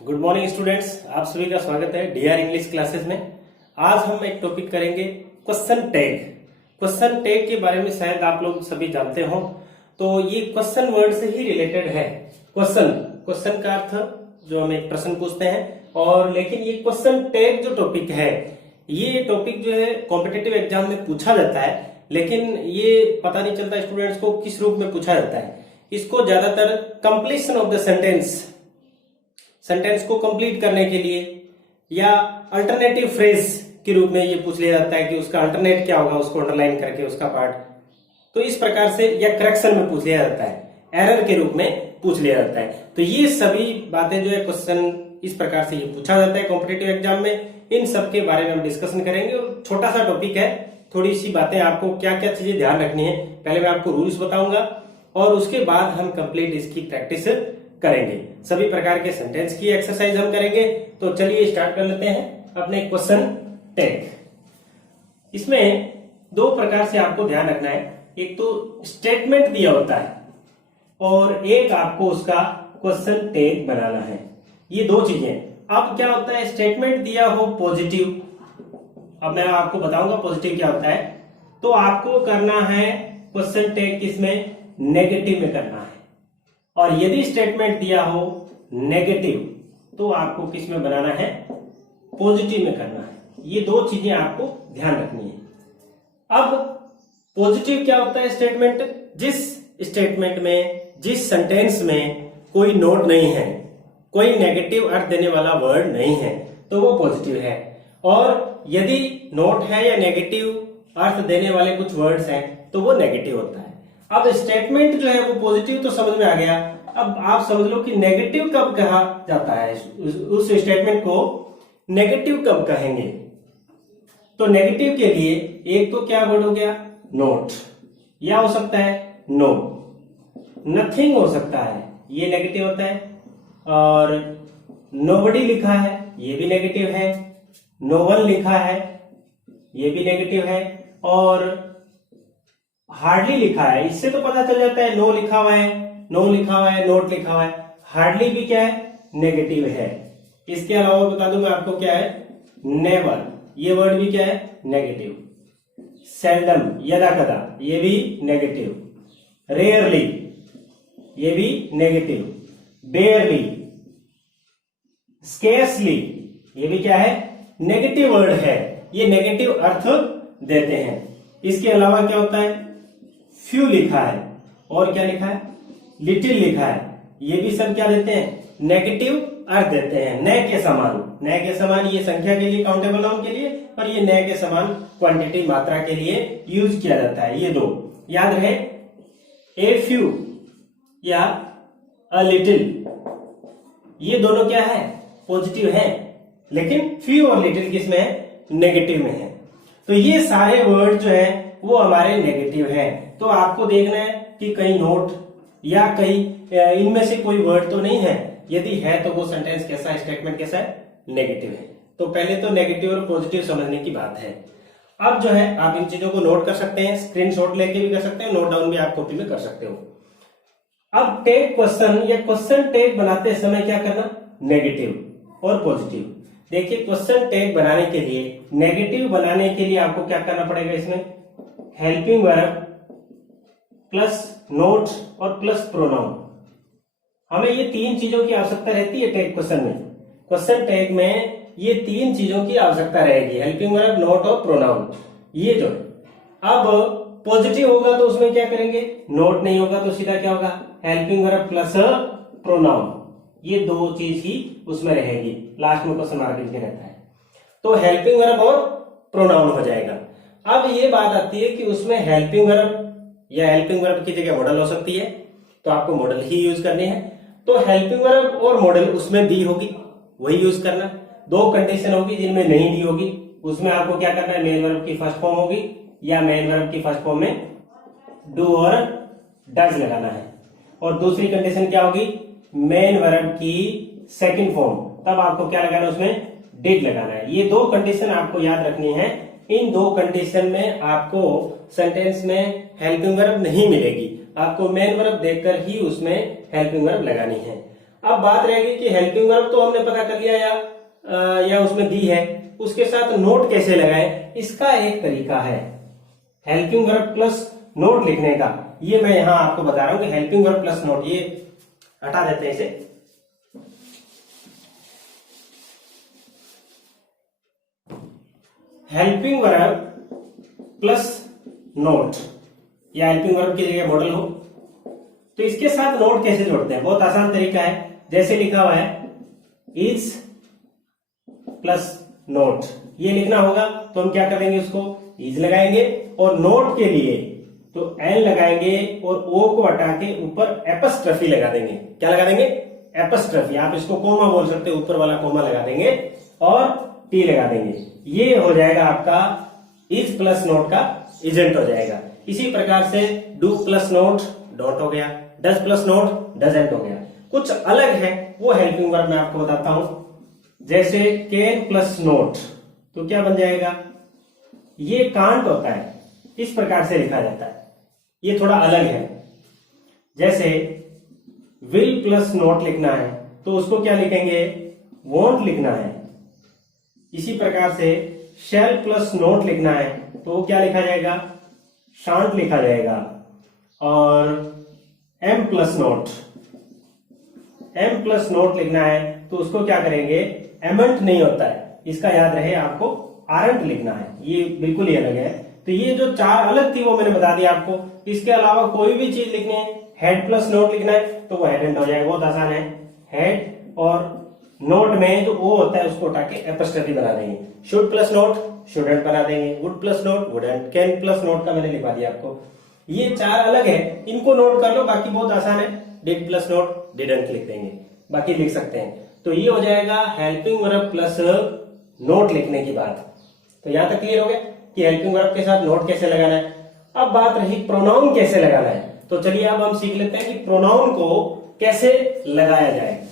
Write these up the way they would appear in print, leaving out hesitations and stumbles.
Good morning students, आप सभी का स्वागत है डीआर इंग्लिश क्लासेस में। आज हम एक टॉपिक करेंगे क्वेश्चन टैग। क्वेश्चन टैग के बारे में शायद आप लोग सभी जानते हो, तो ये क्वेश्चन वर्ड से ही रिलेटेड है। क्वेश्चन का अर्थ जो हम एक प्रश्न पूछते हैं, और लेकिन ये क्वेश्चन टैग जो टॉपिक है, ये टॉपिक जो है कॉम्पिटिटिव एग्जाम में पूछा जाता है, लेकिन ये पता नहीं चलता स्टूडेंट्स को किस रूप में पूछा जाता है। इसको ज्यादातर कंप्लीशन ऑफ द सेंटेंस को कंप्लीट करने के लिए या अल्टरनेटिव फ्रेज के रूप में ये पूछ लिया जाता है कि उसका अल्टरनेट क्या होगा, उसको अंडरलाइन करके उसका पार्ट, तो इस प्रकार से, या करेक्शन में पूछ लिया जाता है, एरर के रूप में पूछ लिया जाता है। तो ये सभी बातें जो है क्वेश्चन इस प्रकार से ये पूछा जाता है कॉम्पिटिटिव एग्जाम में। इन सब के बारे में हम डिस्कशन करेंगे, और छोटा सा टॉपिक है, थोड़ी सी बातें आपको क्या क्या चीजें ध्यान रखनी है। पहले मैं आपको रूल्स बताऊंगा और उसके बाद हम कंप्लीट इसकी प्रैक्टिस करेंगे। सभी प्रकार के सेंटेंस की एक्सरसाइज हम करेंगे। तो चलिए स्टार्ट कर लेते हैं अपने क्वेश्चन टैग। इसमें दो प्रकार से आपको ध्यान रखना है, एक तो स्टेटमेंट दिया होता है और एक आपको उसका क्वेश्चन टैग बनाना है। ये दो चीजें। अब क्या होता है, स्टेटमेंट दिया हो पॉजिटिव, अब मैं आपको बताऊंगा पॉजिटिव क्या होता है, तो आपको करना है क्वेश्चन टैग किसमें, नेगेटिव में करना है। और यदि स्टेटमेंट दिया हो नेगेटिव, तो आपको किस में बनाना है, पॉजिटिव में करना है। ये दो चीजें आपको ध्यान रखनी है। अब पॉजिटिव क्या होता है स्टेटमेंट, जिस स्टेटमेंट में, जिस सेंटेंस में कोई नोट नहीं है, कोई नेगेटिव अर्थ देने वाला वर्ड नहीं है, तो वो पॉजिटिव है। और यदि नोट है या नेगेटिव अर्थ देने वाले कुछ वर्ड्स हैं, तो वो नेगेटिव होता है। अब स्टेटमेंट जो है वो पॉजिटिव तो समझ में आ गया। अब आप समझ लो कि नेगेटिव कब कहा जाता है, उस स्टेटमेंट को नेगेटिव कब कहेंगे। तो नेगेटिव के लिए एक तो क्या वर्ड हो गया, नोट, या हो सकता है नो, नथिंग हो सकता है, ये नेगेटिव होता है। और नोबडी लिखा है, ये भी नेगेटिव है। नो वन लिखा है, ये भी नेगेटिव है। और हार्डली लिखा है, इससे तो पता चल जाता है नो लिखा हुआ है, नो लिखा हुआ है, नोट लिखा हुआ है। हार्डली भी क्या है, नेगेटिव है। इसके अलावा बता दूं मैं आपको क्या है, नेवर, ये वर्ड भी क्या है, नेगेटिव। सेल्डम, यदा कदा, ये भी नेगेटिव। रेयरली, ये भी नेगेटिव। बेयरली, स्केर्सली, ये भी क्या है, नेगेटिव वर्ड है, ये नेगेटिव अर्थ देते हैं। इसके अलावा क्या होता है, फ्यू लिखा है, और क्या लिखा है, लिटिल लिखा है, ये भी सब क्या देते हैं, नेगेटिव अर्थ देते हैं। न के समान, न के समान ये संख्या के लिए, काउंटेबल नाउन के लिए, और ये न के समान क्वांटिटी, मात्रा के लिए यूज किया जाता है। ये दो याद रहे, ए फ्यू या अ लिटिल, ये दोनों क्या है, पॉजिटिव है, लेकिन फ्यू और लिटिल किस में है, नेगेटिव में है। तो ये सारे वर्ड जो है वो हमारे नेगेटिव है। तो आपको देखना है कि कहीं नोट या कहीं इनमें से कोई वर्ड तो नहीं है। यदि है तो वो सेंटेंस कैसा है, स्टेटमेंट कैसा है, नेगेटिव है। तो पहले तो नेगेटिव और पॉजिटिव समझने की बात है। अब जो है आप इन चीजों को नोट कर सकते हैं, स्क्रीनशॉट लेके भी कर सकते हैं, नोट डाउन भी आप कॉपी में कर सकते हो। अब टैग क्वेश्चन या क्वेश्चन टैग बनाते समय क्या करना, नेगेटिव और पॉजिटिव। देखिए क्वेश्चन टैग बनाने के लिए, नेगेटिव बनाने के लिए आपको क्या करना पड़ेगा, इसमें हेल्पिंग वर्ब प्लस नोट और प्लस प्रोनाउन। हमें ये तीन चीजों की आवश्यकता रहती है टैग क्वेश्चन में। क्वेश्चन टैग में ये तीन चीजों की आवश्यकता रहेगी, हेल्पिंग वर्ब, नोट और प्रोनाउन। ये जो अब पॉजिटिव होगा तो उसमें क्या करेंगे, नोट नहीं होगा तो सीधा क्या होगा, हेल्पिंग वर्ब प्लस प्रोनाउन। ये दो चीज ही उसमें रहेगी, लास्ट में क्वेश्चन मार्क लिखे रहता है, तो हेल्पिंग वर्ब और प्रोनाउन हो जाएगा। अब ये बात आती है कि उसमें हेल्पिंग वर्ब या हेल्पिंग वर्ब की जगह मॉडल हो सकती है, तो आपको मॉडल ही यूज करनी है। तो हेल्पिंग वर्ब और मॉडल उसमें दी होगी, वही यूज करना। दो कंडीशन होगी जिनमें नहीं दी होगी, उसमें आपको क्या करना है, मेन वर्ब की फर्स्ट फॉर्म होगी या मेन वर्ब की फर्स्ट फॉर्म में डू और डज लगाना है। और दूसरी कंडीशन क्या होगी, मेन वर्ब की सेकंड फॉर्म, तब आपको क्या लगाना है, उसमें डिड लगाना है। ये दो कंडीशन आपको याद रखनी है। इन दो कंडीशन में आपको सेंटेंस में हेल्पिंग वर्ब नहीं मिलेगी, आपको मेन वर्ब देखकर ही उसमें हेल्पिंग वर्ब लगानी है। अब बात रहेगी कि हेल्पिंग वर्ब तो हमने पता कर लिया या उसमें दी है, उसके साथ नोट कैसे लगाए, इसका एक तरीका है हेल्पिंग वर्ब प्लस नोट लिखने का। ये मैं यहां आपको बता रहा हूं कि हेल्पिंग वर्ब प्लस नोट, ये हटा देते हैं इसे। हेल्पिंग वर्ब प्लस नोट या हेल्पिंग वर्ब की जगह मॉडल हो, तो इसके साथ नोट कैसे जोड़ते हैं, बहुत आसान तरीका है। जैसे लिखा हुआ है इज प्लस नोट, ये लिखना होगा तो हम क्या करेंगे, उसको इज लगाएंगे और नोट के लिए तो एन लगाएंगे और ओ को हटा के ऊपर एपस्ट्रफी लगा देंगे। क्या लगा देंगे, एपस्ट्रफी, आप इसको कोमा बोल सकते हो, ऊपर वाला कोमा लगा देंगे और टी लगा देंगे। ये हो जाएगा आपका इज प्लस नोट का इजेंट हो जाएगा। इसी प्रकार से डू प्लस नोट डॉट हो गया, डज प्लस नोट डजंट हो गया। कुछ अलग है वो हेल्पिंग वर्ब मैं आपको बताता हूं, जैसे कैन प्लस नोट, तो क्या बन जाएगा, ये कांट होता है, इस प्रकार से लिखा जाता है, ये थोड़ा अलग है। जैसे विल प्लस नोट लिखना है तो उसको क्या लिखेंगे, वोंट लिखना है। इसी प्रकार से शैल प्लस नोट लिखना है तो क्या लिखा जाएगा, शांट लिखा जाएगा। और एम प्लस नोट लिखना है तो उसको क्या करेंगे, एमेंट नहीं होता है, इसका याद रहे आपको आरंट लिखना है, ये बिल्कुल ही अलग है। तो ये जो चार अलग थी वो मैंने बता दिया आपको। इसके अलावा कोई भी चीज लिखनी है, हेड प्लस नोट लिखना है तो वो हेडेंट हो जाएगा, बहुत आसान है। हेड और नोट में जो ओ होता है उसको उठा के एपस्ट्रफी बना देंगे। शुड प्लस नोट शुडंट बना देंगे, would plus note wouldn't, can plus note का मैंने लिखा दिया आपको। ये चार अलग है, इनको नोट कर लो, बाकी बहुत आसान है। डिड प्लस नोट डिडंट लिख देंगे, बाकी लिख सकते हैं। तो ये हो जाएगा हेल्पिंग वर्ब प्लस नोट लिखने की बात। तो यहां तक क्लियर हो गया कि हेल्पिंग वर्ब के साथ नोट कैसे लगाना है। अब बात रही प्रोनाउन कैसे लगाना है, तो चलिए अब हम सीख लेते हैं कि प्रोनाउन को कैसे लगाया जाए।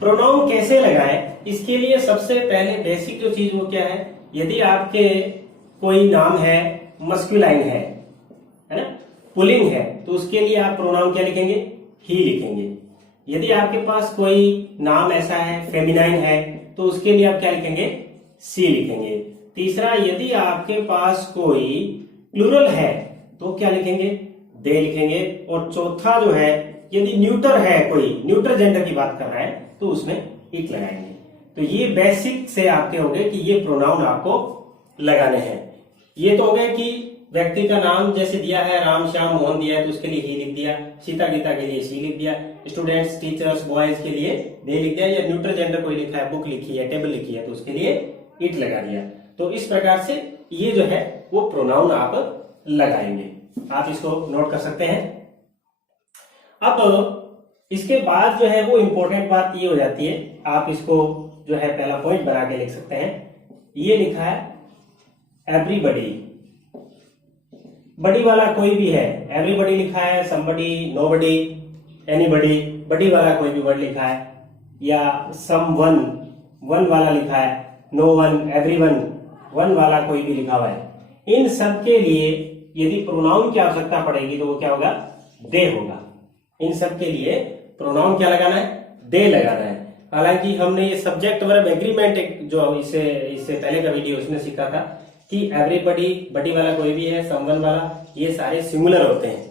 प्रोनाउन कैसे लगाएं, इसके लिए सबसे पहले बेसिक जो चीज वो क्या है, यदि आपके कोई नाम है मस्कुलाइन है ना, पुलिंग है, तो उसके लिए आप प्रोनाउन क्या लिखेंगे, ही लिखेंगे। यदि आपके पास कोई नाम ऐसा है फेमिनाइन है तो उसके लिए आप क्या लिखेंगे, सी लिखेंगे। तीसरा, यदि आपके पास कोई प्लूरल है तो क्या लिखेंगे, दे लिखेंगे। और चौथा जो है, यदि न्यूटर है, कोई न्यूटर जेंडर की बात कर रहा है तो उसमें इट लगाएंगे। तो ये बेसिक से आपके हो गए कि ये प्रोनाउन आपको लगाने हैं। ये तो हो गए कि व्यक्ति का नाम जैसे दिया है, राम श्याम मोहन दिया है तो उसके लिए ही लिख दिया, सीता गीता के लिए सी लिख दिया, स्टूडेंट्स टीचर्स बॉयज के लिए दे लिख दिया, या न्यूट्रल जेंडर कोई लिखा है, बुक लिखी है, टेबल लिखी है तो उसके लिए इट लगा दिया। तो इस प्रकार से ये जो है वो प्रोनाउन आप लगाएंगे, आप इसको नोट कर सकते हैं। अब इसके बाद जो है वो इंपॉर्टेंट बात ये हो जाती है, आप इसको जो है पहला पॉइंट बना के लिख सकते हैं। ये लिखा है एवरीबडी, बड़ी वाला कोई भी है, एवरीबडी लिखा है, समबडी, नोबडी, एनीबडी, बड़ी वाला कोई भी वर्ड लिखा है, या समवन, वन वाला लिखा है, नो वन, एवरीवन, वन वाला कोई भी लिखा हुआ है। इन सब के लिए यदि प्रोनाउन की आवश्यकता पड़ेगी तो वो क्या होगा, दे होगा। इन सब के लिए प्रोनाउन क्या लगाना है, दे लगाना है। हालांकि हमने ये सब्जेक्ट वर्ब एग्रीमेंट जो इससे पहले का वीडियो उसमें सीखा था कि एवरीबडी, बड़ी वाला कोई भी है, समवन वाला, ये सारे सिंगुलर होते हैं,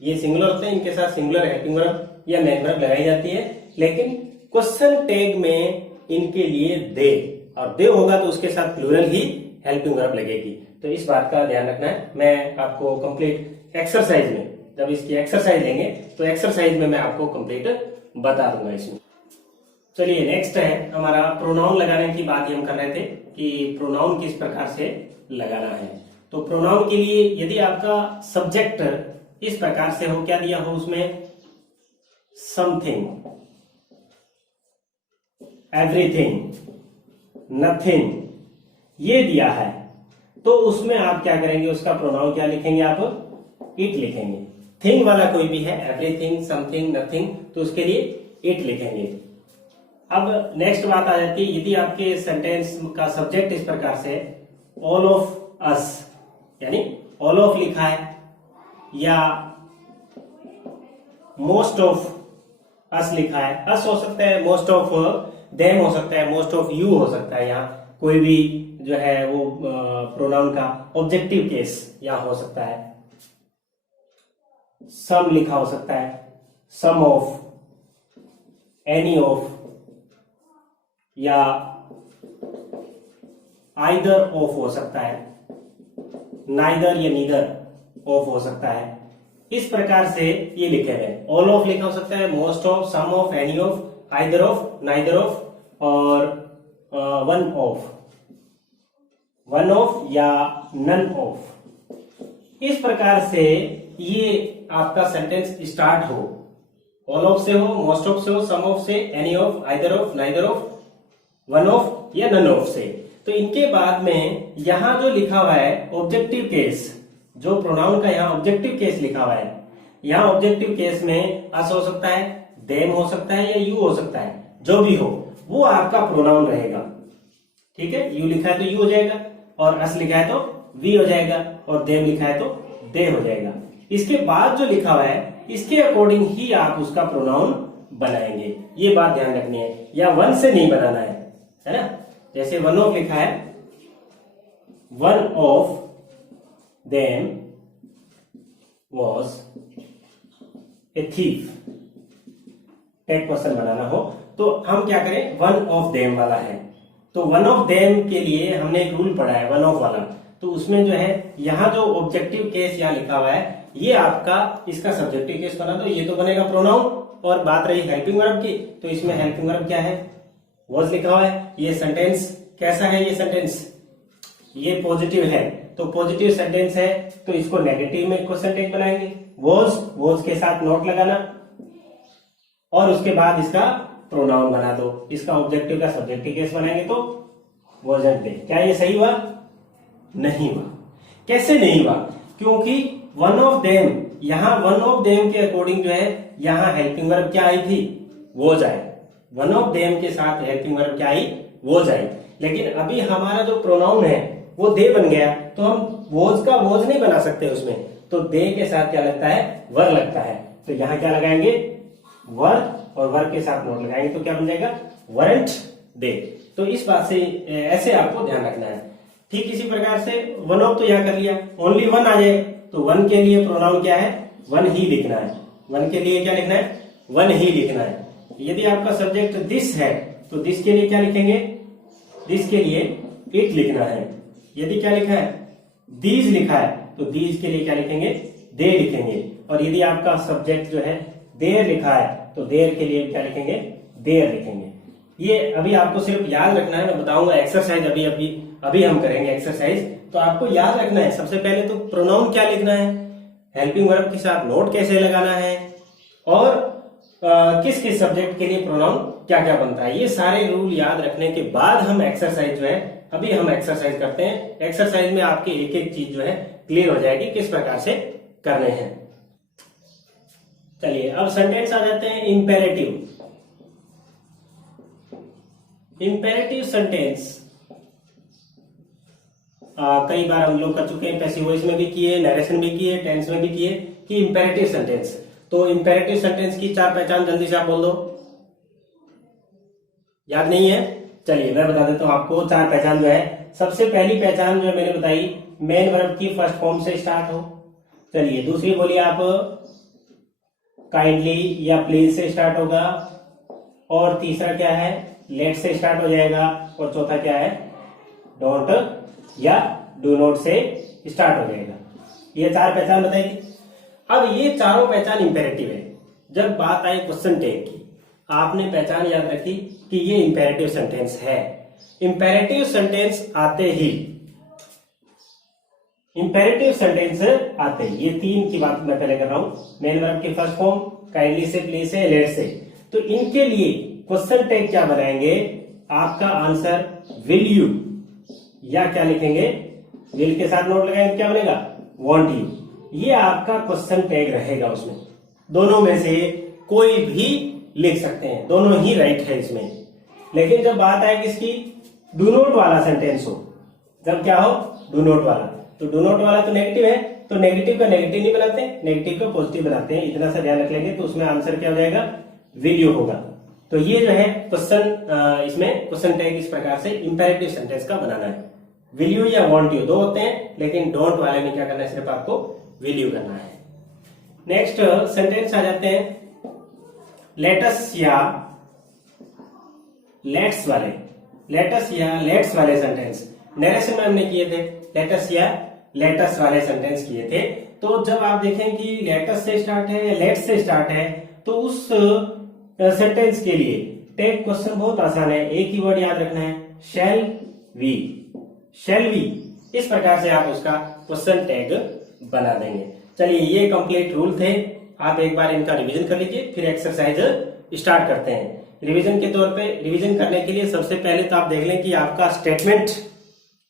ये सिंगुलर होते हैं, इनके साथ सिंगुलर हेल्पिंग वर्ब या मेन वर्ब लगाई जाती है। लेकिन क्वेश्चन टैग में इनके लिए दे, और दे होगा तो उसके साथ प्लूरल ही हेल्पिंग वर्ब लगेगी। तो इस बात का ध्यान रखना है। मैं आपको कंप्लीट एक्सरसाइज में, जब इसकी एक्सरसाइज लेंगे तो एक्सरसाइज में मैं आपको कंप्लीट बता दूंगा इसमें। चलिए नेक्स्ट है हमारा प्रोनाउन लगाने की बात ही हम कर रहे थे कि प्रोनाउन किस प्रकार से लगाना है। तो प्रोनाउन के लिए यदि आपका सब्जेक्ट इस प्रकार से हो, क्या दिया हो उसमें, समथिंग, एवरीथिंग, नथिंग, ये दिया है, तो उसमें आप क्या करेंगे, उसका प्रोनाउन क्या लिखेंगे, आप इट लिखेंगे। थिंग वाला कोई भी है, एवरीथिंग, समथिंग, नथिंग, तो उसके लिए इट लिखेंगे। अब नेक्स्ट बात आ जाती है, यदि आपके सेंटेंस का सब्जेक्ट इस प्रकार से ऑल ऑफ अस, यानी ऑल ऑफ लिखा है या मोस्ट ऑफ अस लिखा है, अस हो सकता है, मोस्ट ऑफ देम हो सकता है, मोस्ट ऑफ यू हो सकता है, यहाँ कोई भी जो है वो प्रोनाउन का ऑब्जेक्टिव केस यहाँ हो सकता है, सम लिखा हो सकता है, सम ऑफ, एनी ऑफ या आइदर ऑफ हो सकता है, नाइदर या नीदर ऑफ हो सकता है। इस प्रकार से ये लिखे हुए ऑल ऑफ लिखा हो सकता है, most of, some of, any of, either of, neither of और वन ऑफ, वन ऑफ या नन ऑफ। इस प्रकार से ये आपका सेंटेंस स्टार्ट हो, ऑल ऑफ से हो, मोस्ट ऑफ से हो, सम ऑफ से, any of, either of, neither of, one of या नन ऑफ से। तो इनके बाद में यहां जो लिखा हुआ है ऑब्जेक्टिव केस, जो प्रोनाउन का यहाँ ऑब्जेक्टिव केस लिखा हुआ है, यहाँ ऑब्जेक्टिव केस में अस हो सकता है, देम हो सकता है या यू हो सकता है, जो भी हो वो आपका प्रोनाउन रहेगा। ठीक है, यू लिखा है तो यू हो जाएगा, और अस लिखा है तो वी हो जाएगा, और देम लिखा है तो दे हो जाएगा। इसके बाद जो लिखा हुआ है इसके अकॉर्डिंग ही आप उसका प्रोनाउन बनाएंगे, ये बात ध्यान रखनी है, या वन से नहीं बनाना है ना। जैसे वन ऑफ लिखा है, one of them was a thief, tag question बनाना हो तो हम क्या करें, वन ऑफ देम वाला है, तो वन ऑफ देम के लिए हमने एक रूल पढ़ा है वन ऑफ वाला, तो उसमें जो है यहाँ जो ऑब्जेक्टिव केस यहाँ लिखा हुआ है ये आपका इसका सब्जेक्टिव केस बना, तो ये तो बनेगा प्रोनाउन। और बात रही हेल्पिंग वर्ब की, तो इसमें हेल्पिंग वर्ब क्या है, वॉज लिखा हुआ है। ये सेंटेंस कैसा है, ये सेंटेंस ये पॉजिटिव है, तो पॉजिटिव सेंटेंस है तो इसको नेगेटिव में क्वेश्चन टैग बनाएंगे, वॉज के साथ नोट लगाना और उसके बाद इसका प्रोनाउन बना दो, इसका ऑब्जेक्टिव का सब्जेक्टिव केस बनाएंगे तो वॉजंट थे। क्या ये सही हुआ? नहीं हुआ। कैसे नहीं हुआ? क्योंकि वन ऑफ देम, यहां वन ऑफ देम के अकॉर्डिंग जो है यहां हेल्पिंग वर्ब क्या आई थी, was I, one of them के साथ हेल्पिंग वर्ब क्या आई, वॉज आई। लेकिन अभी हमारा जो प्रोनाउन है वो दे बन गया, तो हम वॉज का वॉज नहीं बना सकते उसमें, तो दे के साथ क्या लगता है, वर लगता है, तो यहां क्या लगाएंगे, वर, और वर के साथ नोट लगाएंगे तो क्या बन जाएगा, वरंट दे। तो इस बात से ऐसे आपको ध्यान रखना है। ठीक इसी प्रकार से वन ऑफ तो यहाँ कर लिया, ओनली वन आ जाए तो वन के लिए प्रोनाउन क्या है, वन ही लिखना है, वन के लिए क्या लिखना है, वन ही लिखना है। यदि आपका सब्जेक्ट दिस है तो दिस के लिए क्या लिखेंगे, दिस के लिए इट लिखना है। यदि क्या लिखा है, दीज लिखा है तो दीज के लिए क्या लिखेंगे, दे लिखेंगे। और यदि आपका सब्जेक्ट जो है देर लिखा है तो देर के लिए क्या लिखेंगे, देर लिखेंगे। ये अभी आपको सिर्फ याद रखना है, मैं बताऊंगा एक्सरसाइज अभी हम करेंगे एक्सरसाइज, तो आपको याद रखना है सबसे पहले तो प्रोनाउन क्या लिखना है, हेल्पिंग वर्ब के साथ नोट कैसे लगाना है, और किस किस सब्जेक्ट के लिए प्रोनाउन क्या क्या बनता है। ये सारे रूल याद रखने के बाद हम एक्सरसाइज जो है अभी हम एक्सरसाइज करते हैं। एक्सरसाइज में आपकी एक एक चीज जो है क्लियर हो जाएगी किस प्रकार से करने हैं। चलिए अब सेंटेंस आ जाते हैं इंपेरेटिव। इंपेरेटिव सेंटेंस कई बार हम लोग कर चुके हैं, पैसिव वॉइस में भी किए, नरेशन भी किए, टेंस में भी किए कि इंपेरेटिव सेंटेंस। तो इंपेरेटिव सेंटेंस की चार पहचान जल्दी से आप बोल दो, याद नहीं है? चलिए मैं बता देता हूं आपको चार पहचान जो है। सबसे पहली पहचान जो है मैंने बताई, मेन वर्ब की फर्स्ट फॉर्म से स्टार्ट हो। चलिए दूसरी बोलिए आप, काइंडली या प्लीज से स्टार्ट होगा, और तीसरा क्या है, लेट से स्टार्ट हो जाएगा, और चौथा क्या है, डोंट या डू नॉट से स्टार्ट हो जाएगा। ये चार पहचान बताइए। अब ये चारों पहचान इंपेरेटिव है। जब बात आई क्वेश्चन टैग की, आपने पहचान याद रखी कि ये इंपेरेटिव सेंटेंस है। इंपेरेटिव सेंटेंस आते ही, इंपेरेटिव सेंटेंस आते ही, ये तीन की बात मैं पहले कर रहा हूं, मेन वर्ब की फर्स्ट फॉर्म, काइंडली से, प्लीज से, लेट से, तो इनके लिए क्वेश्चन टैग क्या बनाएंगे, आपका आंसर विल यू, या क्या लिखेंगे, विल के साथ नोट लगाएंगे क्या बनेगा, वांट यू। ये आपका क्वेश्चन टैग रहेगा, उसमें दोनों में से कोई भी लिख सकते हैं, दोनों ही राइट है इसमें। लेकिन जब बात आए किसकी, डू नॉट वाला सेंटेंस हो, जब क्या हो, डू नॉट वाला, तो डू नॉट वाला तो नेगेटिव है, तो नेगेटिव का नेगेटिव नहीं बनाते, नेगेटिव का पॉजिटिव बनाते हैं, इतना सा ध्यान रख लेंगे तो उसमें आंसर क्या हो जाएगा, विल यू होगा। तो ये जो है क्वेश्चन, इसमें क्वेश्चन टैग इस प्रकार से इंपेरेटिव सेंटेंस का बनाना है। विल यू या वांट यू दो होते हैं, लेकिन डोंट वाले में क्या करना है, सिर्फ आपको विल यू करना है। नेक्स्ट सेंटेंस आ जाते हैं लेटस या लेट्स वाले, लेटस या लेट्स वाले सेंटेंस नरेशन में हमने किए थे, लेटस या लेटस वाले सेंटेंस किए थे। तो जब आप देखें कि लेटस से स्टार्ट है या लेट्स से स्टार्ट है, तो उस सेंटेंस के लिए टैग क्वेश्चन बहुत आसान है, एक ही वर्ड याद रखना है, शैल वी, शैल वी, इस प्रकार से आप उसका क्वेश्चन टैग बना देंगे। चलिए ये कंप्लीट रूल थे, आप एक बार इनका रिवीजन कर लीजिए, फिर एक्सरसाइज स्टार्ट करते हैं। रिवीजन के तौर पे, रिवीजन करने के लिए सबसे पहले तो आप देख लें कि आपका स्टेटमेंट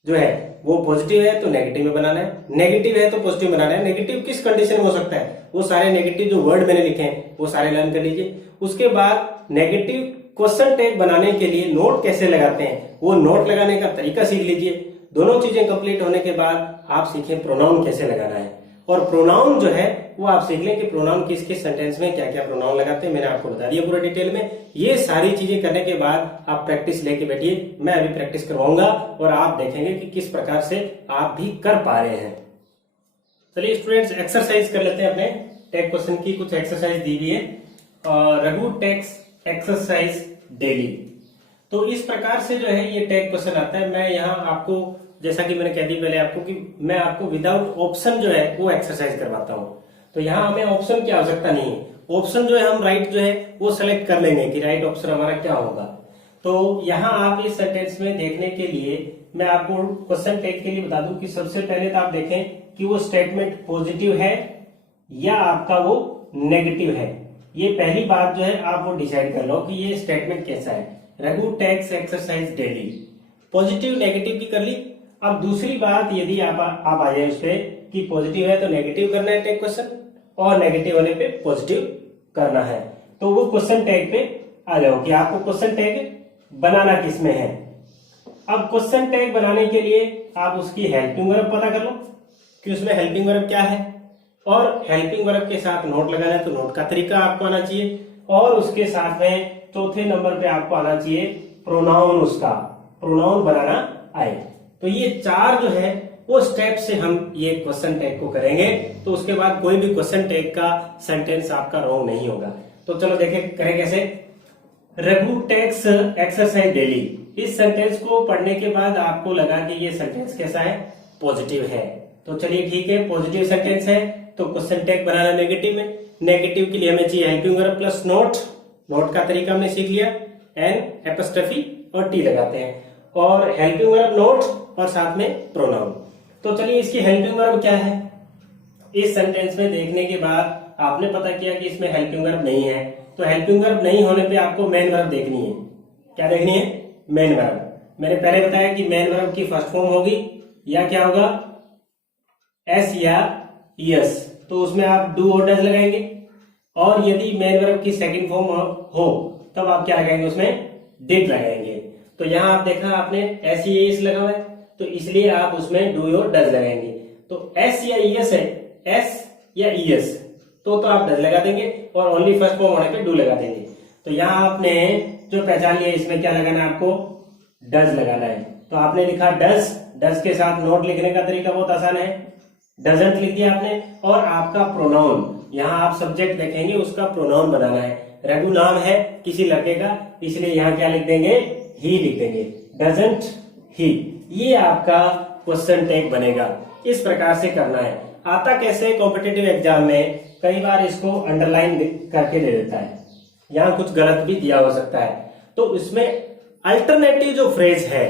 जो है वो पॉजिटिव है तो नेगेटिव में बनाना है, नेगेटिव है तो पॉजिटिव बनाना है। नेगेटिव किस कंडीशन में हो सकता है, वो सारे नेगेटिव जो वर्ड मैंने लिखे हैं वो सारे लर्न कर लीजिए। उसके बाद नेगेटिव क्वेश्चन टैग बनाने के लिए नोट कैसे लगाते हैं, वो नोट लगाने का तरीका सीख लीजिए। दोनों चीजें कंप्लीट होने के बाद आप सीखें प्रोनाउन कैसे लगाना है, और प्रोनाउन जो है वो आप सीख लें कि प्रोनाउन किस किस सेंटेंस में क्या क्या प्रोनाउन लगाते हैं, मैंने आपको बता दिया पूरा डिटेल में। ये सारी चीजें करने के बाद आप प्रैक्टिस लेके बैठिए, मैं अभी प्रैक्टिस करवाऊंगा और आप देखेंगे कि किस प्रकार से आप भी कर पा रहे हैं। चलिए स्टूडेंट्स एक्सरसाइज कर लेते हैं, अपने टैग क्वेश्चन की कुछ एक्सरसाइज दी हुई है, रघु टैग्स एक्सरसाइज डेली। तो इस प्रकार से जो है ये टैग क्वेश्चन आता है। मैं यहाँ आपको, जैसा कि मैंने कह दी पहले आपको, कि मैं आपको विदाउट ऑप्शन जो है वो एक्सरसाइज करवाता हूँ। तो यहाँ हमें ऑप्शन की आवश्यकता नहीं है, ऑप्शन जो है हम राइट जो है वो सेलेक्ट कर लेंगे कि राइट ऑप्शन हमारा क्या होगा। तो यहाँ आप इस सेंटेंस में देखने के लिए मैं आपको क्वेश्चन टैग के लिए बता दूं कि सबसे पहले तो आप देखें कि वो स्टेटमेंट पॉजिटिव है या आपका वो नेगेटिव है। ये पहली बात जो है आप वो डिसाइड कर लो कि ये स्टेटमेंट कैसा है। Raghu tags exercise daily, positive negative की कर ली। अब दूसरी बात, यदि आप आ जाए उस पर कि पॉजिटिव है तो नेगेटिव करना है टैग क्वेश्चन, और नेगेटिव होने पे पॉजिटिव करना है, तो वो क्वेश्चन टैग पे आ जाओ कि आपको क्वेश्चन टैग बनाना किस में है। अब क्वेश्चन टैग बनाने के लिए आप उसकी हेल्पिंग वर्ब पता कर लो कि उसमें हेल्पिंग वर्ब क्या है, और हेल्पिंग वर्ब के साथ नोट लगाना है तो नोट का तरीका आपको आना चाहिए, और उसके साथ में चौथे नंबर पे आपको आना चाहिए प्रोनाउन, उसका प्रोनाउन बनाना आए। तो ये चार जो है वो स्टेप से हम ये क्वेश्चन टैग को करेंगे, तो उसके बाद कोई भी क्वेश्चन टैग का सेंटेंस आपका रॉन्ग नहीं होगा। तो चलो देखें करें कैसे। रघु टैग्स एक्सरसाइज डेली, इस सेंटेंस को पढ़ने के बाद आपको लगा कि ये सेंटेंस कैसा है, पॉजिटिव है, तो चलिए ठीक है, पॉजिटिव सेंटेंस है तो क्वेश्चन टैग बनाना नेगेटिव में। नेगेटिव के लिए हमें चाहिए helping verb plus note, note का तरीका हमने सीख लिया, एन एपस्ट्रफी और टी लगाते हैं, और हेल्पिंग वर्ब नोट और साथ में प्रोनाउन। तो चलिए इसकी हेल्पिंग वर्ब क्या है। इस सेंटेंस में देखने के बाद आपने पता किया कि इसमें हेल्पिंग वर्ब नहीं है, तो हेल्पिंग वर्ब नहीं होने पे आपको मेन वर्ब देखनी है। क्या देखनी है, मेन वर्ब। मैंने पहले बताया कि मेन वर्ब की फर्स्ट फॉर्म होगी या क्या होगा, एस या यस, तो उसमें आप डू और डज लगाएंगे, और यदि मेन वर्ब की सेकंड फॉर्म हो तब आप क्या लगाएंगे, उसमें डिड लगाएंगे। तो यहाँ आप देखा आपने एस या यस लगा हुआ है, तो इसलिए आप उसमें डू और डज लगाएंगे। तो एस या ईएस है, एस या ईएस, तो आप डज लगा देंगे, और ओनली फर्स्ट फॉर्म होने पे डू लगा देंगे। तो यहाँ आपने जो पहचान लिया, इसमें क्या लगाना है, आपको डज लगाना है। तो आपने लिखा डज, डज के साथ नोट लिखने का तरीका बहुत आसान है, डजंट लिख दिया आपने, और आपका प्रोनाउन, यहाँ आप सब्जेक्ट देखेंगे उसका प्रोनाउन बनाना है। रघु नाम है किसी लड़के का, इसलिए यहाँ क्या लिख देंगे, ही लिख देंगे, डजंट ही। ये आपका क्वेश्चन टैग बनेगा। इस प्रकार से करना है। आता कैसे, कॉम्पिटिटिव एग्जाम में कई बार इसको अंडरलाइन करके दे देता है, यहाँ कुछ गलत भी दिया हो सकता है। तो इसमें अल्टरनेटिव जो फ्रेज है,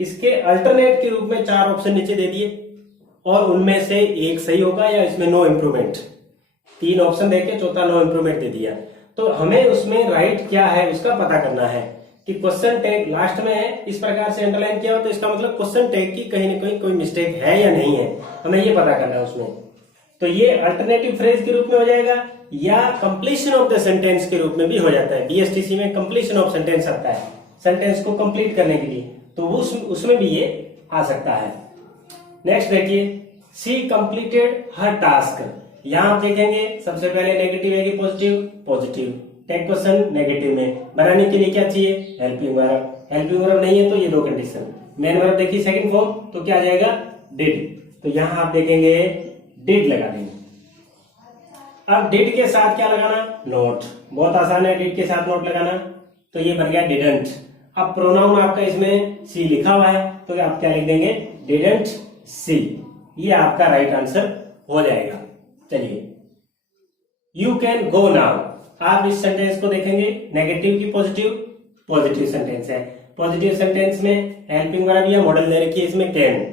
इसके अल्टरनेट के रूप में 4 ऑप्शन नीचे दे दिए, और उनमें से एक सही होगा या इसमें नो इम्प्रूवमेंट। 3 ऑप्शन देके चौथा नो इम्प्रूवमेंट दे दिया। तो हमें उसमें राइट क्या है उसका पता करना है कि क्वेश्चन टैग लास्ट में है, इस प्रकार से अंडरलाइन किया हो तो इसका मतलब क्वेश्चन टैग की कहीं ना कहीं कोई मिस्टेक है या नहीं है, हमें ये पता करना है उसमें। तो ये अल्टरनेटिव फ्रेज के रूप में हो जाएगा या कंप्लीशन ऑफ द सेंटेंस के रूप में भी हो जाता है। बीएसटीसी में कंप्लीशन ऑफ सेंटेंस आता है, सेंटेंस को कंप्लीट करने के लिए, तो उसमें भी ये आ सकता है। नेक्स्ट देखिए, शी कंप्लीटेड हर टास्क। यहां आप देखेंगे सबसे पहले नेगेटिव है कि positive, positive. Tag question negative में बनाने के लिए क्या चाहिए, हेल्पिंग वर्ब। हेल्पिंग वर्ब नहीं है तो ये दो कंडीशन। मेन वर्ब देखिए सेकंड फॉर्म, तो क्या आ जाएगा, डिड। तो यहां आप देखेंगे डिड लगा देंगे। अब डिड के साथ क्या लगाना, नोट। बहुत आसान है डिड के साथ नोट लगाना, तो ये बन गया डिडंट। अब प्रोनाउन आपका इसमें सी लिखा हुआ है, तो आप क्या लिख देंगे, डिडंट सी। ये आपका राइट आंसर हो जाएगा। चलिए, यू कैन गो नाउ। आप इस सेंटेंस को देखेंगे, नेगेटिव की पॉजिटिव, पॉजिटिव सेंटेंस है। पॉजिटिव सेंटेंस में हेल्पिंग वर्ब या मॉडल दे रखी है इसमें कैन,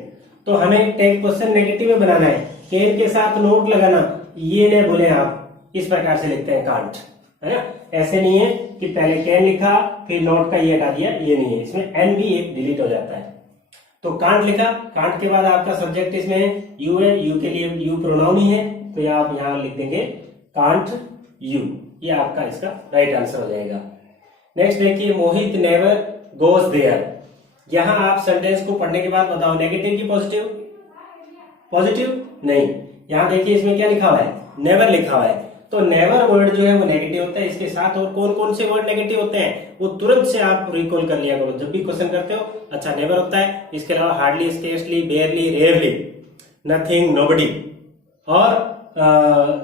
तो हमें टेक क्वेश्चन नेगेटिव में बनाना है, कैन के साथ नोट लगाना। ये नहीं बोले आप, इस प्रकार से लिखते हैं कांट, है ना। ऐसे नहीं है कि पहले कैन लिखा फिर नोट का ये हटा दिया, ये नहीं है। इसमें एन भी एक डिलीट हो जाता है। तो कांट लिखा, कांट के बाद आपका सब्जेक्ट इसमें यू है, यू के लिए यू प्रोनाउन ही है, तो आप यहां लिख देंगे कांट यू। ये आपका इसका राइट आंसर हो जाएगा। नेक्स्ट देखिए, मोहित नेवर गोज देयर। यहां आप सेंटेंस को पढ़ने के बाद बताओ नेगेटिव की पॉजिटिव, पॉजिटिव नहीं। यहां देखिए इसमें क्या लिखा हुआ है, नेवर लिखा हुआ है। तो नेवर वर्ड जो है वो नेगेटिव होता है। इसके साथ और कौन कौन से वर्ड नेगेटिव होते हैं वो तुरंत से आप रिकॉल कर लिया करो जब भी क्वेश्चन करते हो। अच्छा, नेवर होता है, इसके अलावा hardly, scarcely, बेयरली, rarely, nothing, nobody और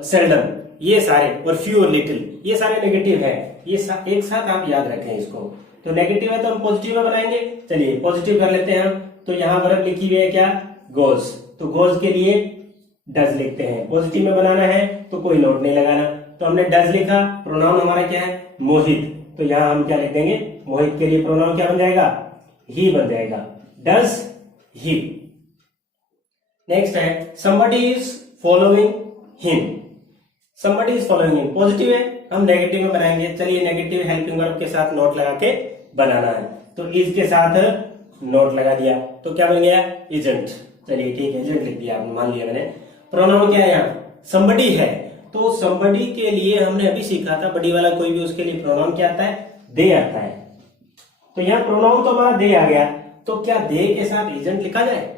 सेल्डम, ये सारे, और फ्यू और लिटिल, ये सारे नेगेटिव है। ये एक साथ आप याद रखें इसको। तो नेगेटिव है तो हम पॉजिटिव में बनाएंगे। चलिए पॉजिटिव कर लेते हैं हम। तो यहाँ वर्ब लिखी हुई है क्या, गोज। तो गोज के लिए डज लिखते हैं। पॉजिटिव में बनाना है तो कोई नोट नहीं लगाना। तो हमने डज लिखा, प्रोनाउन हमारा क्या है, मोहित। तो यहाँ हम क्या लिख देंगे, मोहित के लिए प्रोनाउन क्या बन जाएगा, ही बन जाएगा, डज ही। नेक्स्ट है, somebody is following him। somebody is following him positive है, हम नेगेटिव में बनाएंगे। चलिए नेगेटिव हेल्पिंग वर्ब के साथ नोट लगा के बनाना है। तो इज के साथ नोट लगा दिया, तो क्या बन गया, इजंट। चलिए ठीक है, इजंट लिख दिया, मान लिया मैंने। प्रोनाउन क्या है यहाँ, somebody है। तो somebody के लिए हमने अभी सीखा था, बड़ी वाला कोई भी, उसके लिए प्रोनाउन क्या आता है, दे आता है। तो यहाँ प्रोनाउन तो हमारा दे आ गया, तो क्या दे के साथ इजंट लिखा जाए,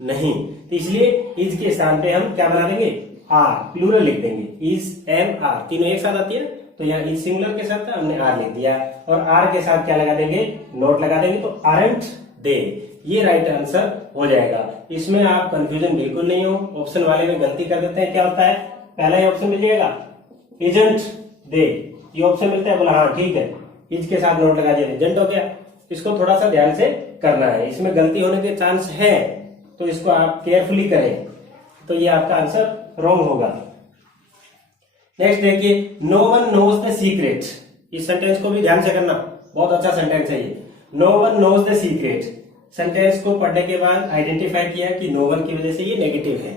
नहीं। तो इसलिए इज के स्थान पे हम क्या बना देंगे, आर, प्लूरल लिख देंगे, इज एम आर, तीनों एक साथ आती है। तो यहाँ इज सिंगुलर के साथ हमने आर लिख दिया, और आर के साथ क्या लगा देंगे, नोट लगा देंगे। तो आरंट दे, ये राइट आंसर हो जाएगा। इसमें आप कंफ्यूजन बिल्कुल नहीं हो। ऑप्शन वाले में गलती कर देते हैं, क्या होता है, पहला ही ऑप्शन मिल जाएगा इजंट दे, ये ऑप्शन मिलता है, बोला हाँ ठीक है, इज के साथ नोट लगा दिया, इजंट हो गया। इसको थोड़ा सा ध्यान से करना है, इसमें गलती होने के चांस है, तो इसको आप केयरफुली करें, तो ये आपका आंसर रॉन्ग होगा। नेक्स्ट देखिए, no one knows the secret. इस सेंटेंस को भी ध्यान से करना, बहुत अच्छा सेंटेंस है ये। No one knows the secret, sentence को पढ़ने के बाद आइडेंटिफाई किया कि नो वन की वजह से ये नेगेटिव है,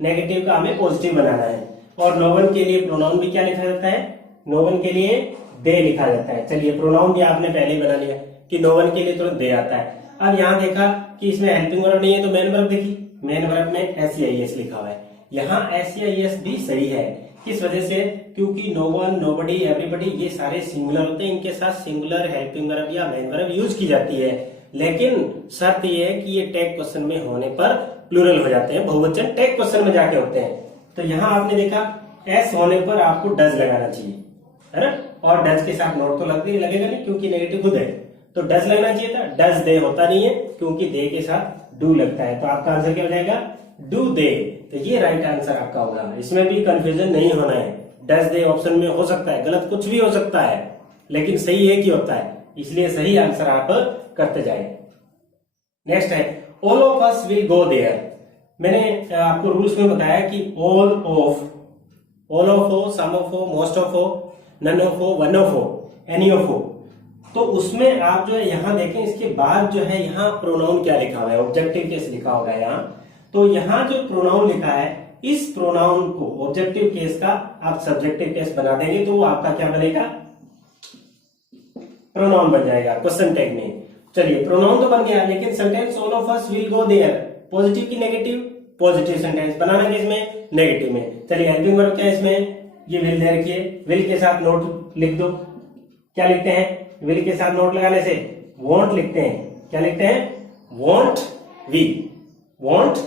नेगेटिव का हमें पॉजिटिव बनाना है। और नो वन के लिए प्रोनाउन भी क्या लिखा जाता है, नो वन के लिए दे लिखा जाता है। चलिए प्रोनाउन भी आपने पहले ही बना लिया कि नो वन के लिए तुरंत दे आता है। अब यहाँ देखा कि इसमें हेल्पिंग वर्ब नहीं है, तो मेन वर्ब देखी, मेन वर्ब में SEIS लिखा हुआ है। यहाँ SEIS भी सही है, किस वजह से, क्योंकि नो वन, नोबडी, एवरीबडी, ये सारे सिंगुलर होते हैं, इनके साथ सिंगुलर हेल्पिंग वर्ब या मेन वर्ब यूज की जाती है। लेकिन शर्त ये है कि ये टैग क्वेश्चन में होने पर प्लूरल हो जाते हैं, बहुवचन टैग क्वेश्चन में जाके होते हैं। तो यहाँ आपने देखा एस होने पर आपको डज लगाना चाहिए, है ना, और डज के साथ नोट तो लगेगा नहीं क्योंकि नेगेटिव खुद है, तो डज लगना चाहिए था। डज दे होता नहीं है क्योंकि दे के साथ डू लगता है, तो आपका आंसर क्या हो जाएगा, डू दे। तो ये राइट आंसर आपका होगा, इसमें भी कंफ्यूजन नहीं होना है। डज दे ऑप्शन में हो सकता है, गलत कुछ भी हो सकता है, लेकिन सही एक ही होता है, इसलिए सही आंसर आप करते जाए। नेक्स्ट है, all of us will go there. मैंने आपको रूल्स में बताया कि ऑल ऑफ हो, सम ऑफ हो, मोस्ट ऑफ हो, नन ऑफ हो, वन ऑफ हो, एनी ऑफ हो। तो उसमें आप जो है यहाँ देखें, इसके बाद जो है यहाँ प्रोनाउन क्या लिखा हुआ है, ऑब्जेक्टिव केस लिखा होगा यहाँ। तो यहाँ जो प्रोनाउन लिखा है, इस प्रोनाउन को ऑब्जेक्टिव केस का आप सब्जेक्टिव केस बना देंगे, तो वो आपका क्या बनेगा, प्रोनाउन बन जाएगा क्वेश्चन टैग में। चलिए प्रोनाउन तो बन गया, लेकिन sentence all of us will go there, positive की नेगेटिव, पॉजिटिव सेंटेंस। बनाना किस में? नेगेटिव में। चलिए हेल्पिंग वर्ब क्या है इसमें? ये विल दे रखिए, विल के साथ नोट लिख दो। क्या लिखते हैं? विल के साथ नोट लगाने से वॉन्ट लिखते हैं। क्या लिखते हैं? Won't we, won't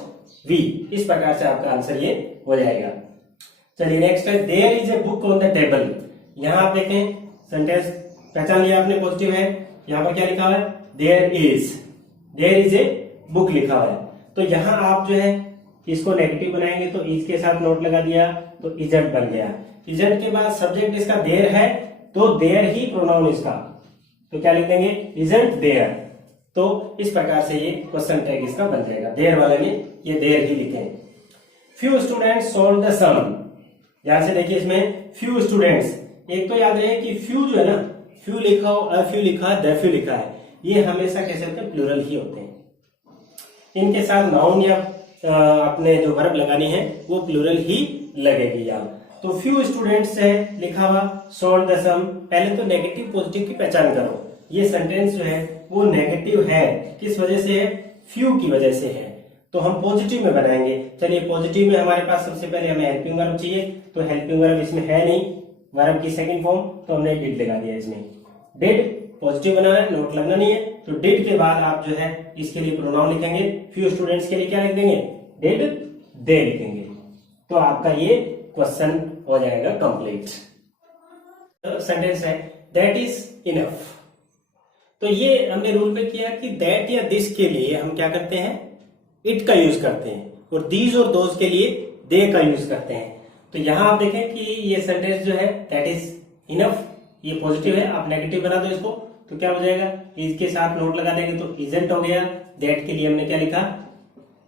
we. इस प्रकार से आपका आंसर ये हो जाएगा। चलिए नेक्स्ट है, there is a book on the table. यहां आप देखें सेंटेंस पहचान लिया आपने, पॉजिटिव है। यहां पर क्या लिखा हुआ है? देयर इज ए बुक लिखा हुआ है। तो यहां आप जो है इसको नेगेटिव बनाएंगे तो इज के साथ नोट लगा दिया तो इजंट बन गया। इजंट के बाद सब्जेक्ट इसका देयर है तो देयर ही प्रोनाउन इसका, तो क्या लिख देंगे? Isn't there. तो इस प्रकार से ये क्वेश्चन टैग इसका बन जाएगा। देयर वाले में ये देयर ही लिखे। फ्यू स्टूडेंट्स सॉल्व द सम। ध्यान से देखिए इसमें फ्यू स्टूडेंट्स, एक तो याद रहे कि फ्यू जो है ना, फ्यू लिखा हो, अ फ्यू लिखा है, द फ्यू लिखा है, ये हमेशा कैसे होते हैं? प्लूरल ही होते हैं। इनके साथ नाउन या अपने जो वर्ब लगानी है वो प्लूरल ही लगेगी यहाँ। तो फ्यू स्टूडेंट्स है लिखा हुआ, सॉल्व द सम। पहले तो नेगेटिव पॉजिटिव की पहचान करो। ये सेंटेंस जो है वो नेगेटिव है, किस वजह से है? फ्यू की वजह से है। तो हम पॉजिटिव में बनाएंगे। चलिए पॉजिटिव में हमारे पास सबसे पहले हमें हेल्पिंग वर्ब चाहिए, तो हेल्पिंग वर्ब इसमें है नहीं, वर्ब की सेकंड फॉर्म, तो हमने डिड लगा दिया इसमें। डिड पॉजिटिव बनाना है, नोट लगना नहीं है, तो डिड के बाद आप जो है इसके लिए प्रोनाउन लिखेंगे। फ्यू स्टूडेंट्स के लिए क्या लिख देंगे? डिड दे लिखेंगे। तो आपका ये क्वेश्चन हो जाएगा कंप्लीट। सेंटेंस है दैट इज इनफ। तो ये हमने रूल में किया कि दैट या दिस के लिए हम क्या करते हैं? इट का यूज करते हैं, और दीज और दोज के लिए दे का यूज करते हैं। तो यहां आप देखें कि ये सेंटेंस जो है दैट इज इनफ, ये पॉजिटिव है, आप नेगेटिव बना दो इसको तो क्या हो जाएगा? इज के साथ नोट लगा देंगे तो इजंट हो गया। दैट के लिए हमने क्या लिखा?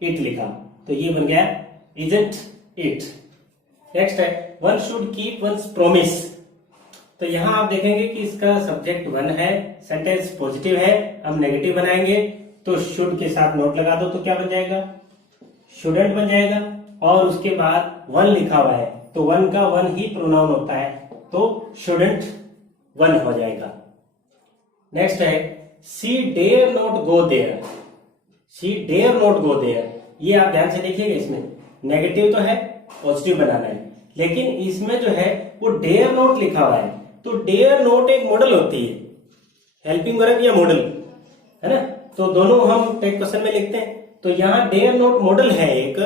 इट लिखा, तो ये बन गया इजंट इट। नेक्स्ट है one should keep once promise. तो यहां आप देखेंगे कि इसका सब्जेक्ट वन है, सेंटेंस पॉजिटिव है, हम नेगेटिव बनाएंगे तो शुड के साथ नोट लगा दो तो क्या बन जाएगा? शुडंट बन जाएगा। और उसके बाद वन लिखा हुआ है तो वन का वन ही प्रोनाउन होता है, तो शुडंट वन हो जाएगा। नेक्स्ट है she dare not go there. She dare not go there, ये आप ध्यान से देखिएगा, इसमें नेगेटिव तो है, पॉजिटिव बनाना है, लेकिन इसमें जो है वो डेयर नॉट लिखा हुआ है। तो डेयर नॉट एक मॉडल होती है, हेल्पिंग वर्ब या मॉडल, है ना? तो दोनों हम टेक क्वेश्चन में लिखते हैं। तो यहाँ डेयर नॉट मॉडल है एक,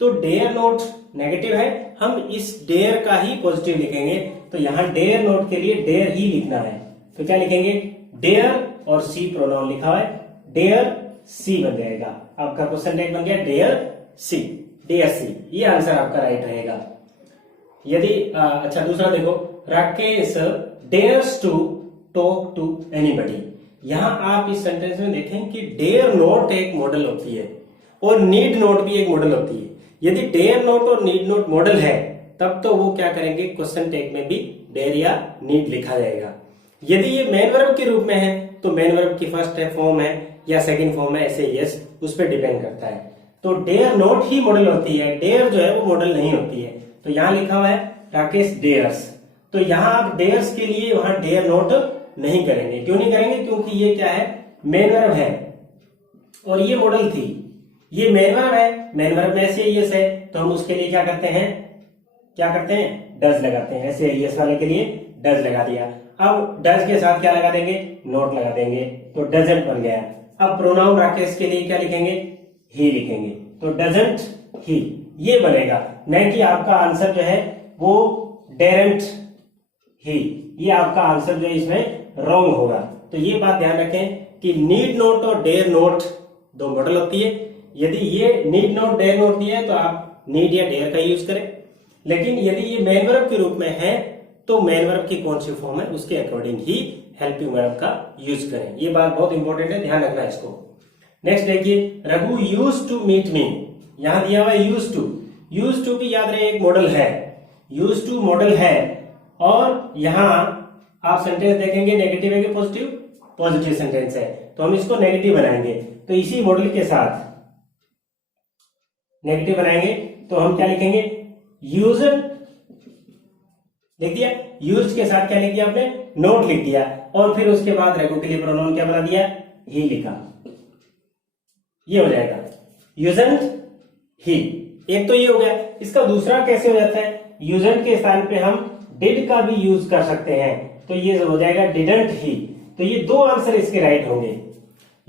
तो डेयर नॉट नेगेटिव है, हम इस डेयर का ही पॉजिटिव लिखेंगे। तो यहाँ डेयर नॉट के लिए डेयर ही लिखना है, तो क्या लिखेंगे? डेयर और सी प्रोनाउन लिखा हुआ है, डेयर सी बन जाएगा। आपका क्वेश्चन टैग बन गया डेयर सी, डेयर सी, ये आंसर आपका राइट रहेगा। यदि अच्छा दूसरा देखो, Rakesh dares to talk to anybody. यहां आप इस सेंटेंस में देखें कि डेयर नॉट एक मॉडल होती है और नीड नॉट भी एक मॉडल होती है। यदि डेयर नॉट और नीड नॉट मॉडल है तब तो वो क्या करेंगे? क्वेश्चन टैग में भी डेयर या नीड लिखा जाएगा। यदि ये मेन वर्ब के रूप में है तो मेन वर्ब की फर्स्ट फॉर्म है या सेकंड फॉर्म है, ऐसे यस, उस पर डिपेंड करता है। तो डेयर नॉट ही मॉडल होती है, डेयर जो है वो मॉडल नहीं होती है। तो यहां लिखा हुआ है राकेश डेयर्स, तो यहां आप डेयर्स के लिए वहां डेयर नॉट नहीं करेंगे। क्यों नहीं करेंगे? क्योंकि ये क्या है? मेन वर्ब है और ये मॉडल थी। ये मेन वर्ब है, मेन वर्ब में ऐसे यस है, तो हम उसके लिए क्या करते हैं? डज लगाते हैं। ऐसे यस वाले के लिए डज लगा दिया। अब डज के साथ क्या लगा देंगे? नॉट लगा देंगे, तो डजंट बन गया। अब प्रोनाउन राकेश के लिए क्या लिखेंगे? ही लिखेंगे, तो डजंट ही, ये बनेगा। नहीं कि आपका आंसर जो है वो डेरेंट ही, ये आपका आंसर जो है इसमें रॉन्ग होगा। तो ये बात ध्यान रखें कि नीड नोट और डेयर नोट दो मॉडल होती है। यदि ये नीड नोट डेयर नोट दिया है तो आप नीड या डेयर का यूज करें, लेकिन यदि ये मेन वर्ब के रूप में है तो मेन वर्ब की कौन सी फॉर्म है उसके अकॉर्डिंग ही हेल्पिंग वर्ब का यूज करें। ये बात बहुत इंपॉर्टेंट है, ध्यान रखना इसको। नेक्स्ट देखिए, Raghu used to meet me. यहां दिया हुआ है यूज्ड टू। यूज्ड टू भी याद रहे एक मॉडल है, यूज्ड टू मॉडल है। और यहां आप सेंटेंस देखेंगे नेगेटिव है कि पॉजिटिव? पॉजिटिव सेंटेंस है, तो हम इसको नेगेटिव बनाएंगे। तो इसी मॉडल के साथ नेगेटिव बनाएंगे तो हम क्या लिखेंगे? यूज लिख दिया, यूज के साथ क्या लिख दिया आपने? नोट लिख दिया। और फिर उसके बाद रघु के लिए प्रोनाउन क्या बना दिया? ही लिखा, ये हो जाएगा यूजंट ही। एक तो ये हो गया। इसका दूसरा कैसे हो जाता है, यूजंट के स्थान पे हम डिड का भी यूज कर सकते हैं, तो ये हो जाएगा डिडंट ही। तो ये दो आंसर इसके राइट होंगे,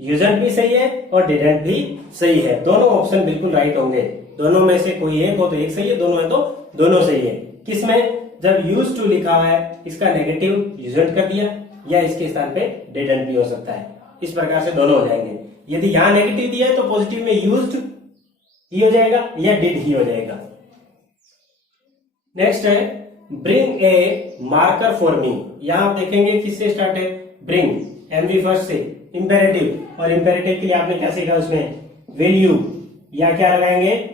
यूजंट भी सही है और डिडंट भी सही है। दोनों ऑप्शन बिल्कुल राइट होंगे। दोनों में से कोई एक हो तो एक सही है, दोनों है तो दोनों सही है। किसमें, जब यूज टू लिखा हुआ है इसका नेगेटिव यूजंट कर दिया, या इसके स्थान पे डिडंट भी हो सकता है। इस प्रकार से दोनों हो जाएंगे। यदि यहां नेगेटिव दिया है तो पॉजिटिव में यूज्ड ही हो जाएगा या डिड ही हो जाएगा। नेक्स्ट है bring a marker for me. यहां आप देखेंगे किससे स्टार्ट है, ब्रिंग, एमवी फर्स्ट से, इंपेरेटिव, और इंपेरेटिव के लिए आपने क्या सीखा उसमें, विल यू, या क्या लगाएंगे,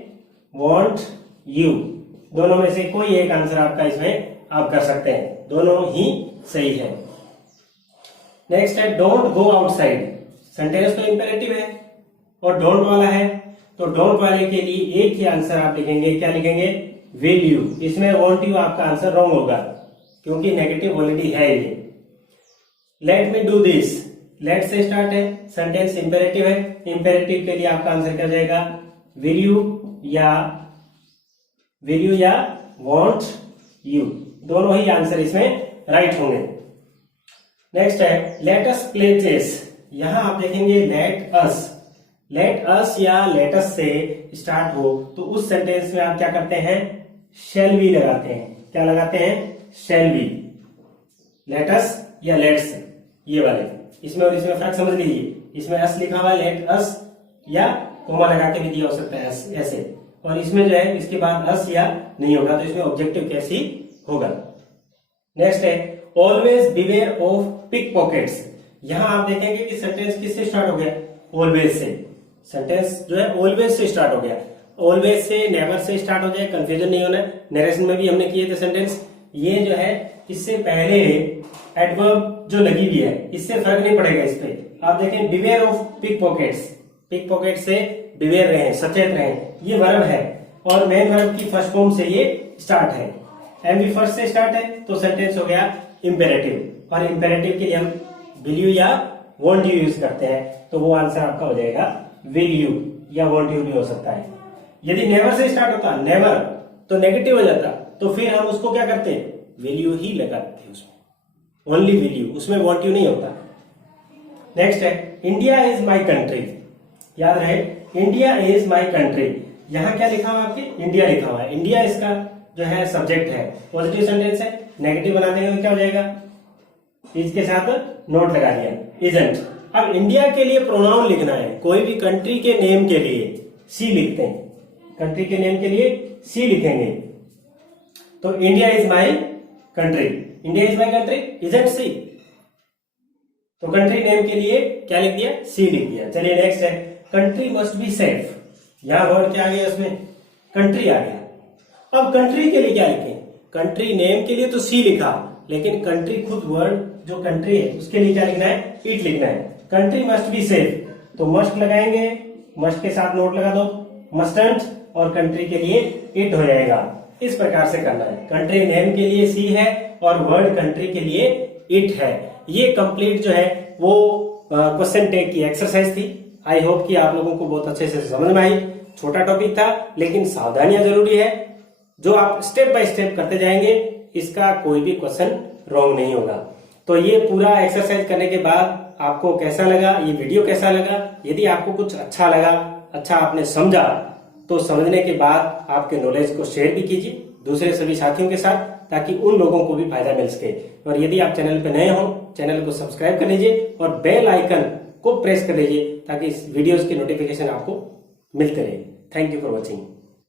वॉन्ट यू। दोनों में से कोई एक आंसर आपका इसमें आप कर सकते हैं, दोनों ही सही है। नेक्स्ट है डोंट गो आउटसाइड। सेंटेंस तो इंपेरेटिव है और डोंट वाला है, तो डोंट वाले के लिए एक ही आंसर आप लिखेंगे, क्या लिखेंगे, विल यू। इसमें वॉन्ट यू आपका आंसर रॉन्ग होगा क्योंकि नेगेटिव ऑलरेडी है ये। Let me do this, let से स्टार्ट है, सेंटेंस इंपेरेटिव है, इंपेरेटिव के लिए आपका आंसर क्या जाएगा, विल यू या वॉन्ट यू। दोनों ही आंसर इसमें राइट होंगे। नेक्स्ट है लेट अस प्ले चेस। यहां आप देखेंगे लेट अस या लेट अस से स्टार्ट हो तो उस सेंटेंस में आप क्या करते हैं, शैल बी लगाते हैं। क्या लगाते हैं, शैल बी। लेट अस या लेट्स, ये वाले, इसमें और इसमें फर्क समझ लीजिए। इसमें अस लिखा हुआ है, लेट अस, या कोमा लगा के भी दिया हो सकता है अस, ऐसे। और इसमें जो है इसके बाद अस या नहीं होगा, तो इसमें ऑब्जेक्टिव कैसे होगा। नेक्स्ट है always beware of pick pockets. यहां आप देखेंगे कि सेंटेंस किससे स्टार्ट हो गया, ऑलवेज से। सेंटेंस जो है ऑलवेज से स्टार्ट हो गया। Always say never say start हो जाए, कंफ्यूजन नहीं होना। नरेशन में भी हमने किए थे सेंटेंस। ये जो है इससे पहले एडवर्ब जो लगी हुई है, इससे फर्क नहीं पड़ेगा इस पे। आप देखें beware of pick pockets, pick pocket से बिवेयर रहे, सचेत रहे, ये वर्ब है और मेन वर्ब की फर्स्ट फॉर्म से ये स्टार्ट है। एमवी फर्स्ट से स्टार्ट है तो सेंटेंस हो गया इंपेरेटिव, और इंपेरेटिव के लिए हम विल यू या वॉन्ट यू यूज करते हैं, तो वो आंसर आपका हो जाएगा विल यू या वॉन्ट यू भी हो सकता है। यदि नेवर से स्टार्ट होता, नेवर, तो नेगेटिव हो जाता, तो फिर हम उसको क्या करते हैं, विल यू ही लगाते हैं उसमें, ओनली विल यू, उसमें वॉन्ट यू नहीं होता। नेक्स्ट है इंडिया इज माई कंट्री। याद रहे इंडिया इज माई कंट्री। यहां क्या लिखा हुआ आपके, इंडिया लिखा हुआ है। इंडिया इसका जो है सब्जेक्ट है, पॉजिटिव सेंटेंस है, नेगेटिव बना देंगे तो क्या हो जाएगा, इसके साथ नोट लगा दिया, इजंट। अब इंडिया के लिए प्रोनाउन लिखना है, कोई भी कंट्री के नेम के लिए सी लिखते हैं, कंट्री के नेम के लिए सी लिखेंगे। तो India is my country, India is my country, isn't she. तो कंट्री नेम के लिए क्या लिख दिया, सी लिख दिया। चलिए नेक्स्ट है कंट्री मस्ट बी सेफ। यहां वर्ड क्या आ गया, उसमें कंट्री आ गया। अब कंट्री के लिए क्या लिखें, कंट्री नेम के लिए तो सी लिखा, लेकिन कंट्री खुद वर्ड जो कंट्री है उसके लिए क्या लिखना है, इट लिखना है। कंट्री मस्ट बी सेफ, तो मस्ट लगाएंगे, मस्ट के साथ नोट लगा दो, मस्टंट, और कंट्री के लिए इट हो जाएगा। इस प्रकार से करना है। कंट्री नेम के लिए सी है और वर्ड कंट्री के लिए इट है। ये कंप्लीट जो है वो क्वेश्चन टैग की एक्सरसाइज थी। आई होप कि आप लोगों को बहुत अच्छे से समझ में आई। छोटा टॉपिक था लेकिन सावधानियां जरूरी है। जो आप स्टेप बाय स्टेप करते जाएंगे इसका कोई भी क्वेश्चन रॉन्ग नहीं होगा। तो ये पूरा एक्सरसाइज करने के बाद आपको कैसा लगा, ये वीडियो कैसा लगा, यदि आपको कुछ अच्छा लगा, अच्छा आपने समझा, तो समझने के बाद आपके नॉलेज को शेयर भी कीजिए दूसरे सभी साथियों के साथ, ताकि उन लोगों को भी फायदा मिल सके। और यदि आप चैनल पर नए हो, चैनल को सब्सक्राइब कर लीजिए और बेल आइकन को प्रेस कर लीजिए ताकि इस वीडियोस की नोटिफिकेशन आपको मिलते रहे। Thank you for watching.